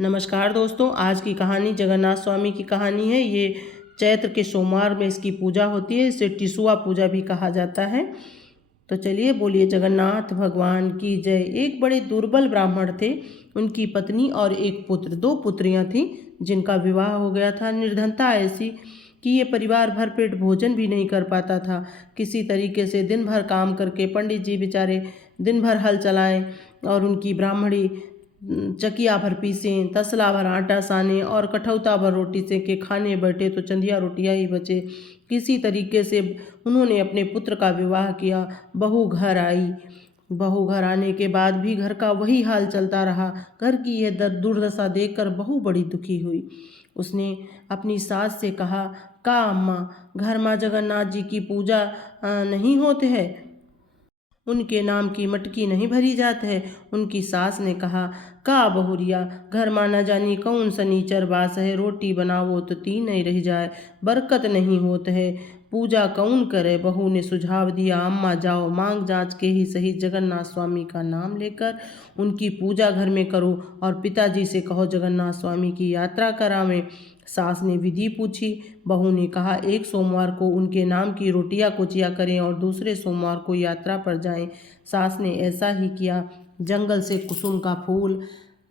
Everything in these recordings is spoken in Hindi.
नमस्कार दोस्तों, आज की कहानी जगन्नाथ स्वामी की कहानी है। ये चैत्र के सोमवार में इसकी पूजा होती है। इसे टिसुआ पूजा भी कहा जाता है। तो चलिए बोलिए जगन्नाथ भगवान की जय। एक बड़े दुर्बल ब्राह्मण थे। उनकी पत्नी और एक पुत्र, दो पुत्रियां थीं जिनका विवाह हो गया था। निर्धनता ऐसी कि ये परिवार भरपेट भोजन भी नहीं कर पाता था। किसी तरीके से दिन भर काम करके पंडित जी बेचारे दिन भर हल चलाएं और उनकी ब्राह्मणी चकिया भर पीसें, तसला भर आटा साने और कठौता भर रोटी सेके खाने बैठे तो चंदिया रोटियां ही बचे। किसी तरीके से उन्होंने अपने पुत्र का विवाह किया। बहू घर आई। बहू घर आने के बाद भी घर का वही हाल चलता रहा। घर की यह दुर्दशा देखकर बहू बड़ी दुखी हुई। उसने अपनी सास से कहा, का अम्मा, घर में जगन्नाथ जी की पूजा नहीं होते है? उनके नाम की मटकी नहीं भरी जात है? उनकी सास ने कहा, का बहुरिया, घर में न जानी कौन सनीचर बास है, रोटी बनावो तो तीन नहीं रह जाए, बरकत नहीं होत है, पूजा कौन करे? बहू ने सुझाव दिया, अम्मा जाओ, मांग जांच के ही सही जगन्नाथ स्वामी का नाम लेकर उनकी पूजा घर में करो और पिताजी से कहो जगन्नाथ स्वामी की यात्रा करावें। सास ने विधि पूछी। बहू ने कहा, एक सोमवार को उनके नाम की रोटियां कुचिया करें और दूसरे सोमवार को यात्रा पर जाएं। सास ने ऐसा ही किया। जंगल से कुसुम का फूल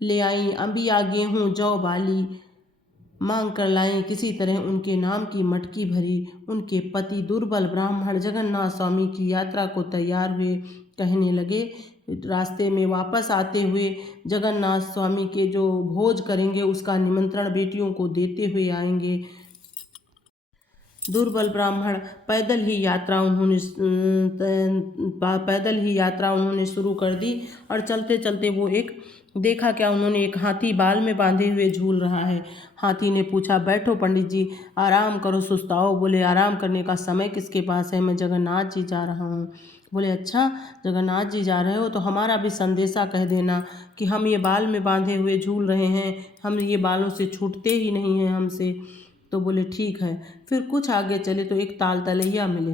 ले आई, अंबिया, गेहूँ, जौ, बाली मांग कर लाएं। किसी तरह उनके नाम की मटकी भरी। उनके पति दुर्बल ब्राह्मण जगन्नाथ स्वामी की यात्रा को तैयार हुए। कहने लगे, रास्ते में वापस आते हुए जगन्नाथ स्वामी के जो भोज करेंगे उसका निमंत्रण बेटियों को देते हुए आएंगे। दुर्बल ब्राह्मण पैदल ही यात्रा उन्होंने शुरू कर दी और चलते चलते वो एक देखा क्या, उन्होंने एक हाथी बाल में बांधे हुए झूल रहा है। हाथी ने पूछा, बैठो पंडित जी, आराम करो, सुस्ताओ। बोले, आराम करने का समय किसके पास है, मैं जगन्नाथ जी जा रहा हूँ। बोले, अच्छा जगन्नाथ जी जा रहे हो तो हमारा भी संदेशा कह देना कि हम ये बाल में बांधे हुए झूल रहे हैं, हम ये बालों से छूटते ही नहीं हैं हमसे। तो बोले, ठीक है। फिर कुछ आगे चले तो एक ताल तलैया मिले।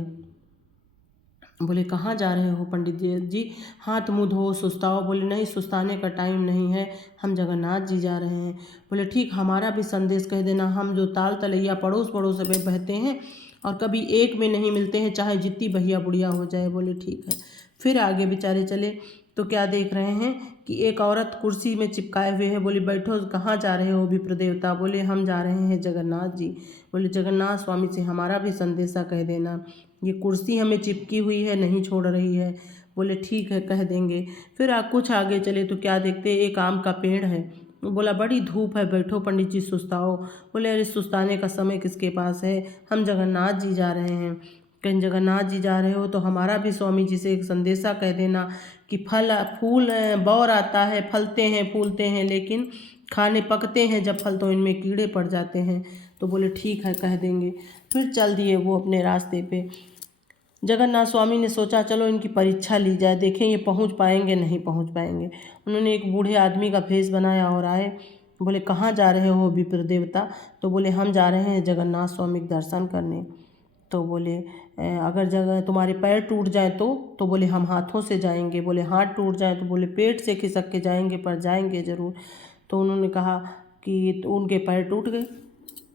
बोले, कहाँ जा रहे हो पंडित जी? हाथ मुँह धो, सुस्ताओ। बोले, नहीं, सुस्ताने का टाइम नहीं है, हम जगन्नाथ जी जा रहे हैं। बोले, ठीक, हमारा भी संदेश कह देना, हम जो ताल तलैया पड़ोस पड़ोस में बहते हैं और कभी एक में नहीं मिलते हैं, चाहे जितनी भैया बुढ़िया हो जाए। बोले, ठीक है। फिर आगे बेचारे चले तो क्या देख रहे हैं कि एक औरत कुर्सी में चिपकाए हुए है। बोली, बैठो, कहाँ जा रहे हो विप्र देवता? बोले, हम जा रहे हैं जगन्नाथ जी। बोले, जगन्नाथ स्वामी से हमारा भी संदेशा कह देना, ये कुर्सी हमें चिपकी हुई है, नहीं छोड़ रही है। बोले, ठीक है, कह देंगे। फिर कुछ आगे चले तो क्या देखते, एक आम का पेड़ है। बोला, बड़ी धूप है, बैठो पंडित जी, सुस्ताओ। बोले, अरे सुस्ताने का समय किसके पास है, हम जगन्नाथ जी जा रहे हैं। कहीं जगन्नाथ जी जा रहे हो तो हमारा भी स्वामी जी से एक संदेशा कह देना कि फूल बौर आता है, फलते हैं, फूलते हैं, लेकिन खाने पकते हैं जब फल तो इनमें कीड़े पड़ जाते हैं। तो बोले, ठीक है, कह देंगे। फिर चल दिए वो अपने रास्ते पे। जगन्नाथ स्वामी ने सोचा, चलो इनकी परीक्षा ली जाए, देखें ये पहुंच पाएंगे नहीं पहुंच पाएंगे। उन्होंने एक बूढ़े आदमी का भेष बनाया और आए। बोले, कहाँ जा रहे हो विप्र देवता? तो बोले, हम जा रहे हैं जगन्नाथ स्वामी के दर्शन करने। तो बोले, अगर जगह तुम्हारे पैर टूट जाए तो बोले, हम हाथों से जाएंगे। बोले, हाथ टूट जाए तो बोले, पेट से खिसक के जाएंगे, पर जाएंगे ज़रूर। तो उन्होंने कहा कि तो उनके पैर टूट गए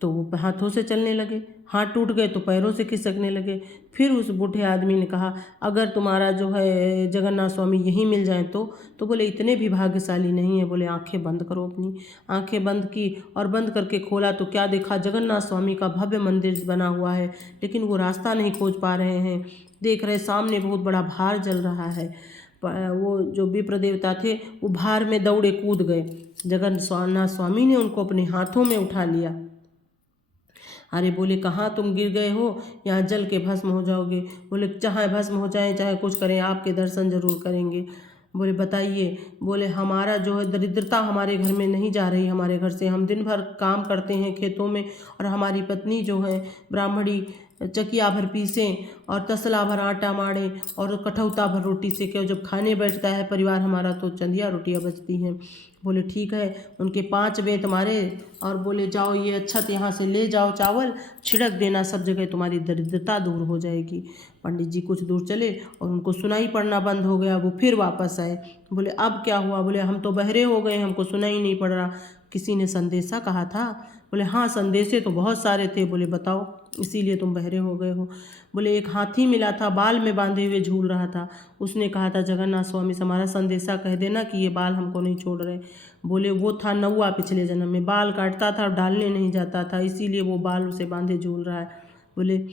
तो वो हाथों से चलने लगे, हाथ टूट गए तो पैरों से खिसकने लगे। फिर उस बूढ़े आदमी ने कहा, अगर तुम्हारा जो है जगन्नाथ स्वामी यहीं मिल जाए तो बोले, इतने भी भाग्यशाली नहीं है। बोले, आंखें बंद करो अपनी। आंखें बंद की और बंद करके खोला तो क्या देखा, जगन्नाथ स्वामी का भव्य मंदिर बना हुआ है, लेकिन वो रास्ता नहीं खोज पा रहे हैं। देख रहे सामने बहुत बड़ा भार जल रहा है। वो जो विप्र देवता थे वो भार में दौड़े कूद गए। जगन्नाथ स्वामी ने उनको अपने हाथों में उठा लिया। अरे बोले, कहाँ तुम गिर गए हो, यहाँ जल के भस्म हो जाओगे। बोले, चाहे भस्म हो जाए चाहे कुछ करें, आपके दर्शन जरूर करेंगे। बोले, बताइए। बोले, हमारा जो है दरिद्रता हमारे घर में नहीं जा रही, हमारे घर से हम दिन भर काम करते हैं खेतों में और हमारी पत्नी जो है ब्राह्मणी चकिया भर पीसें और तसला भर आटा माड़े और कठौता भर रोटी सेके, और जब खाने बैठता है परिवार हमारा तो चंदिया रोटियां बचती हैं। बोले ठीक है। उनके 5 बेंत मारे और बोले जाओ ये अच्छत यहाँ से ले जाओ, चावल छिड़क देना सब जगह, तुम्हारी दरिद्रता दूर हो जाएगी। पंडित जी कुछ दूर चले और उनको सुनाई पड़ना बंद हो गया। वो फिर वापस आए। बोले अब क्या हुआ? बोले हम तो बहरे हो गए, हमको सुनाई नहीं पड़ रहा। किसी ने संदेशा कहा था? बोले हाँ, संदेशे तो बहुत सारे थे। बोले बताओ, इसीलिए तुम बहरे हो गए हो। बोले एक हाथी मिला था, बाल में बांधे हुए झूल रहा था। उसने कहा था जगन्नाथ स्वामी से हमारा संदेशा कह देना कि ये बाल हमको नहीं छोड़ रहे। बोले वो था नौवा, पिछले जन्म में बाल काटता था और डालने नहीं जाता था, इसीलिए वो बाल उसे बांधे झूल रहा है। बोले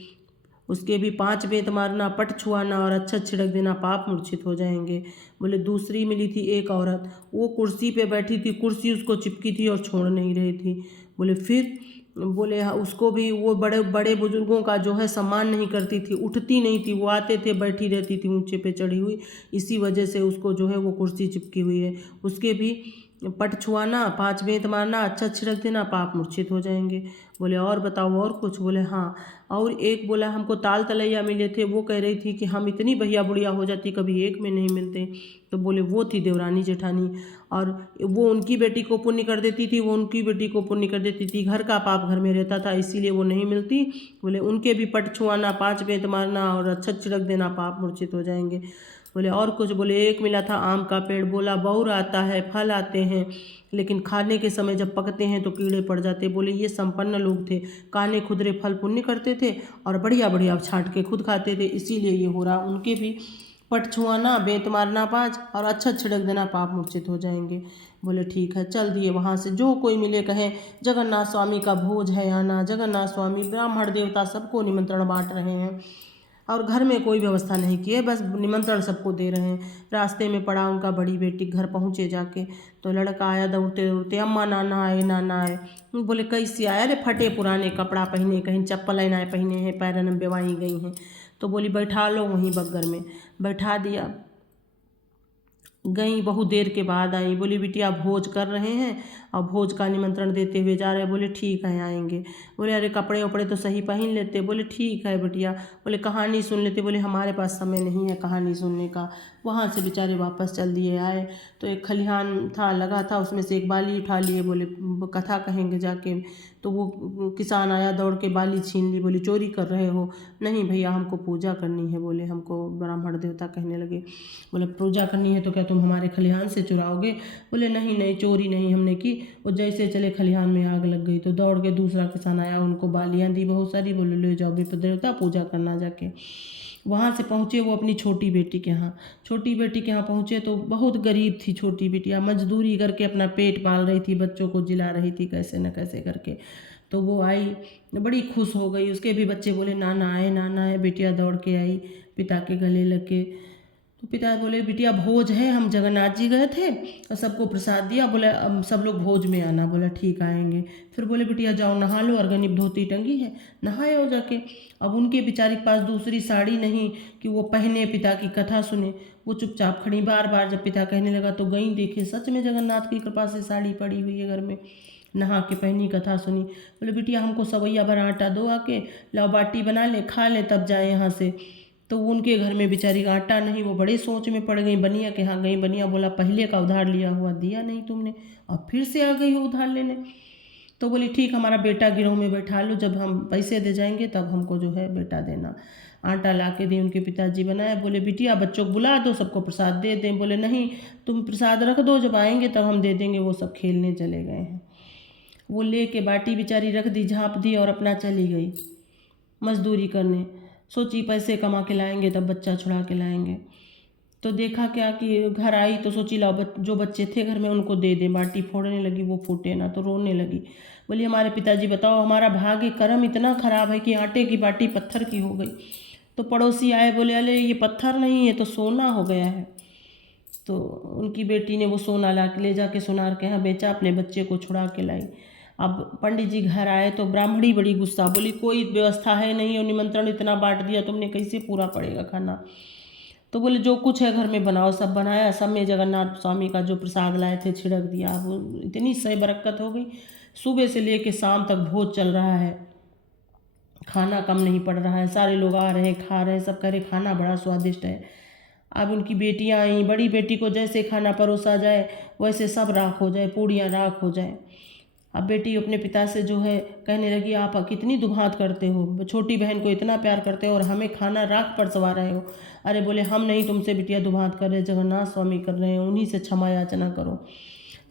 उसके भी 5 बेंत मारना, पट छुआना और अच्छत छिड़क देना, पाप मूर्छित हो जाएंगे। बोले दूसरी मिली थी एक औरत, वो कुर्सी पे बैठी थी, कुर्सी उसको चिपकी थी और छोड़ नहीं रही थी। बोले फिर? बोले हाँ, उसको भी वो बड़े बड़े बुजुर्गों का जो है सम्मान नहीं करती थी, उठती नहीं थी, वो आते थे बैठी रहती थी ऊंचे पे चढ़ी हुई, इसी वजह से उसको जो है वो कुर्सी चिपकी हुई है। उसके भी पट छुआना, 5 बेंत मारना, अच्छा छिड़क देना, पाप मूर्छित हो जाएंगे। बोले और बताओ और कुछ? बोले हाँ, और एक बोला हमको ताल तलैया मिले थे, वो कह रही थी कि हम इतनी भैया बुढ़िया हो जाती कभी एक में नहीं मिलते। तो बोले वो थी देवरानी जेठानी, और वो उनकी बेटी को पुण्य कर देती थी, वो उनकी बेटी को पुण्य कर देती थी, घर का पाप घर में रहता था, इसीलिए वो नहीं मिलती। बोले उनके भी पट छुआना, 5 बेंत मारना और अच्छत छिड़क देना, पाप मूर्छित हो जाएंगे। बोले और कुछ? बोले एक मिला था आम का पेड़, बोला बौर आता है, फल आते हैं, लेकिन खाने के समय जब पकते हैं तो कीड़े पड़ जाते। बोले ये संपन्न लोग थे, काने खुदरे फल पुण्य करते थे और बढ़िया बढ़िया छांट के खुद खाते थे, इसीलिए ये हो रहा। उनके भी पट छुआना, बेंत मारना 5 और अच्छा छिड़क देना, पाप मूर्छित हो जाएंगे। बोले ठीक है। चल दिए वहाँ से। जो कोई मिले कहें जगन्नाथ स्वामी का भोज है आना, जगन्नाथ स्वामी ब्राह्मण देवता सबको निमंत्रण बांट रहे हैं और घर में कोई व्यवस्था नहीं की है, बस निमंत्रण सबको दे रहे हैं। रास्ते में पड़ा उनका बड़ी बेटी, घर पहुँचे जाके तो लड़का आया दौड़ते दौड़ते, अम्मा नाना आए, नाना आए। बोले कैसे आया? अरे फटे पुराने कपड़ा पहने, कहीं चप्पल ना पहने हैं, पैरन में बेवाई गई हैं। तो बोली बैठा लो वहीं बग्गर में, बैठा दिया। गई, बहुत देर के बाद आई। बोली बिटिया भोज कर रहे हैं और भोज का निमंत्रण देते हुए जा रहे हैं। बोले ठीक है आएंगे। बोले अरे कपड़े वपड़े तो सही पहन लेते। बोले ठीक है बिटिया। बोले कहानी सुन लेते। बोले हमारे पास समय नहीं है कहानी सुनने का। वहाँ से बेचारे वापस चल दिए। आए तो एक खलिहान था लगा था, उसमें से एक बाली उठा लिए, बोले कथा कहेंगे जाके। तो वो किसान आया दौड़ के, बाली छीन ली। बोली चोरी कर रहे हो? नहीं भैया हमको पूजा करनी है। बोले हमको ब्राह्मण देवता कहने लगे। बोले पूजा करनी है तो क्या तुम हमारे खलिहान से चुराओगे? बोले नहीं नहीं, चोरी नहीं हमने की। वो जैसे चले खलिहान में आग लग गई, तो दौड़ के दूसरा किसान आया, उनको बालियाँ दी बहुत सारी। बोले ले जाओ विप्र देवता पूजा करना जाके। वहाँ से पहुँचे वो अपनी छोटी बेटी के यहाँ। छोटी बेटी के यहाँ पहुँचे तो बहुत गरीब थी छोटी बेटियाँ, मजदूरी करके अपना पेट पाल रही थी, बच्चों को जिला रही थी कैसे न कैसे करके। तो वो आई, बड़ी खुश हो गई। उसके भी बच्चे बोले नाना आए, नाना आए। बेटियाँ दौड़ के आई, पिता के गले लग के। तो पिता बोले बिटिया भोज है, हम जगन्नाथ जी गए थे और सबको प्रसाद दिया, बोले अब सब लोग भोज में आना। बोला ठीक आएंगे। फिर बोले बिटिया जाओ नहा लो, अर्गनी धोती टंगी है, नहाए हो जाके। अब उनके बेचारी के पास दूसरी साड़ी नहीं कि वो पहने, पिता की कथा सुने। वो चुपचाप खड़ी। बार बार जब पिता कहने लगा तो गई, देखे सच में जगन्नाथ की कृपा से साड़ी पड़ी हुई है घर में। नहा के पहनी, कथा सुनी। बोले बिटिया हमको सवैया भर आटा दो आके, लाओ बाटी बना ले, खा ले तब जाए यहाँ से। तो उनके घर में बेचारी का आटा नहीं। वो बड़े सोच में पड़ गई। बनिया के यहाँ गई। बनिया बोला पहले का उधार लिया हुआ दिया नहीं तुमने और फिर से आ गई हो उधार लेने। तो बोली ठीक हमारा बेटा गिरोह में बैठा लो, जब हम पैसे दे जाएंगे तब हमको जो है बेटा देना। आटा ला के दी, उनके पिताजी बनाए। बोले बिटिया बच्चों को बुला दो, सबको प्रसाद दे दें। बोले नहीं तुम प्रसाद रख दो, जब आएंगे तब हम दे देंगे। वो सब खेलने चले गए हैं। वो ले के बाटी बेचारी रख दी, झाँप दी और अपना चली गई मजदूरी करने। सोची पैसे कमा के लाएंगे तब बच्चा छुड़ा के लाएंगे। तो देखा क्या कि घर आई तो सोची लाओ जो बच्चे थे घर में उनको दे दे। बाटी फोड़ने लगी, वो फूटे ना, तो रोने लगी। बोली हमारे पिताजी बताओ हमारा भाग्य कर्म इतना खराब है कि आटे की बाटी पत्थर की हो गई। तो पड़ोसी आए, बोले अरे ये पत्थर नहीं है तो सोना हो गया है। तो उनकी बेटी ने वो सोना ला के ले जाके सुनार के यहाँ बेचा, अपने बच्चे को छुड़ा के लाई। अब पंडित जी घर आए तो ब्राह्मणी बड़ी गुस्सा, बोली कोई व्यवस्था है नहीं और निमंत्रण इतना बांट दिया तुमने, कैसे पूरा पड़ेगा खाना। तो बोले जो कुछ है घर में बनाओ। सब बनाया, सब में जगन्नाथ स्वामी का जो प्रसाद लाए थे छिड़क दिया। वो इतनी सही बरकत हो गई। सुबह से लेके शाम तक भोज चल रहा है, खाना कम नहीं पड़ रहा है। सारे लोग आ रहे हैं, खा रहे हैं, सब कह रहे खाना बड़ा स्वादिष्ट है। अब उनकी बेटियां आई, बड़ी बेटी को जैसे खाना परोसा जाए वैसे सब राख हो जाए, पूड़ियाँ राख हो जाए। अब बेटी अपने पिता से जो है कहने लगी, आप कितनी दुहात करते हो, छोटी बहन को इतना प्यार करते हो और हमें खाना राख पर सवा रहे हो। अरे बोले, हम नहीं तुमसे बिटिया दुहात कर रहे, जगन्नाथ स्वामी कर रहे हैं, उन्हीं से क्षमा याचना करो।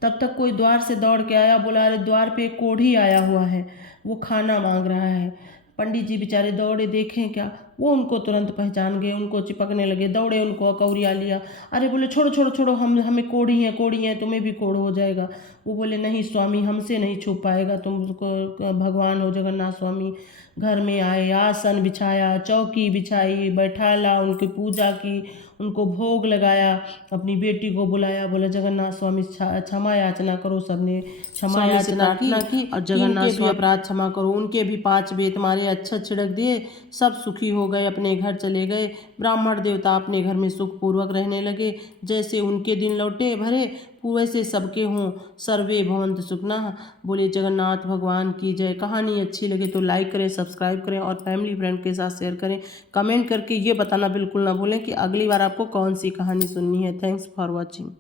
तब तक कोई द्वार से दौड़ के आया, बोला, अरे द्वार पे एक कोढ़ी आया हुआ है, वो खाना मांग रहा है। पंडित जी बेचारे दौड़े, देखें क्या, वो उनको तुरंत पहचान गए, उनको चिपकने लगे, दौड़े, उनको अकौरिया लिया। अरे बोले, छोड़ो छोड़ो छोड़ो, हमें कोढ़ी हैं, तुम्हें भी कोढ़ हो जाएगा। वो बोले, नहीं स्वामी, हमसे नहीं छुप पाएगा, तुमको भगवान हो जगन्नाथ स्वामी। घर में आए, आसन बिछाया, चौकी बिछाई, बैठाला, उनकी पूजा की, उनको भोग लगाया, अपनी बेटी को बुलाया, बोला, जगन्नाथ स्वामी क्षमा याचना करो। सबने क्षमा याचना की और जगन्नाथ स्वामी अपराध क्षमा करो। उनके भी 5 बेत मारे, अच्छा छिड़क दिए, सब सुखी हो गए, अपने घर चले गए। ब्राह्मण देवता अपने घर में सुखपूर्वक रहने लगे। जैसे उनके दिन लौटे भरे, वैसे सबके हों, सर्वे भवन्तु सुखिनः। बोले जगन्नाथ भगवान की जय। कहानी अच्छी लगे तो लाइक करें, सब्सक्राइब करें और फैमिली फ्रेंड के साथ शेयर करें। कमेंट करके ये बताना बिल्कुल ना भूलें कि अगली बार आपको कौन सी कहानी सुननी है। Thanks for watching.